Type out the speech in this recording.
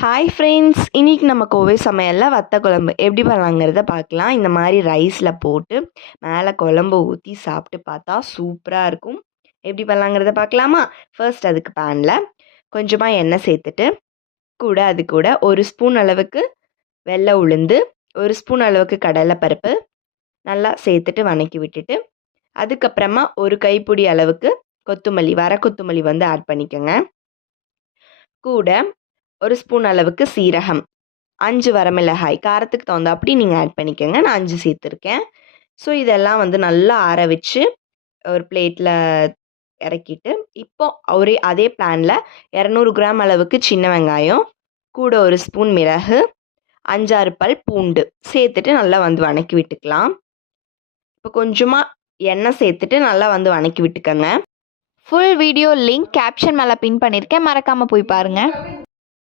Hi friends, இன்னைக்கு நம்ம கோவை சமையலில் வத்த குழம்பு எப்படி பண்ணலாங்கிறத பார்க்கலாம். இந்த மாதிரி ரைஸில் போட்டு மேலே குழம்பு ஊற்றி சாப்பிட்டு பார்த்தா சூப்பராக இருக்கும். எப்படி பண்ணலாங்கிறத பார்க்கலாமா? ஃபர்ஸ்ட் அதுக்கு பேனில் கொஞ்சமாக எண்ணெய் சேர்த்துட்டு அது கூட ஒரு ஸ்பூன் அளவுக்கு வெள்ளை உளுந்து, ஒரு ஸ்பூன் அளவுக்கு கடலைப்பருப்பு நல்லா சேர்த்துட்டு வதக்கி விட்டுட்டு அதுக்கப்புறமா ஒரு கைப்பிடி அளவுக்கு கொத்தமல்லி, வர கொத்தமல்லி ஆட் பண்ணிக்கோங்க. கூட ஒரு ஸ்பூன் அளவுக்கு சீரகம், 5 வரமிளகாய், காரத்துக்கு தகுந்தாப்படி நீங்கள் ஆட் பண்ணிக்கோங்க. நான் 5 சேர்த்துருக்கேன். ஸோ இதெல்லாம் நல்லா ஆற வச்சு ஒரு பிளேட்டில் இறக்கிட்டு, இப்போ அதே பேனில் 200 கிராம் அளவுக்கு சின்ன வெங்காயம், கூட ஒரு ஸ்பூன் மிளகு, 5, 6 பல் பூண்டு சேர்த்துட்டு நல்லா வதக்கி விட்டுக்கலாம். இப்போ கொஞ்சமாக எண்ணெய் சேர்த்துட்டு நல்லா வதக்கி விட்டுக்கோங்க. ஃபுல் வீடியோ லிங்க் கேப்ஷன் மேலே பின் பண்ணியிருக்கேன், மறக்காமல் போய் பாருங்கள்.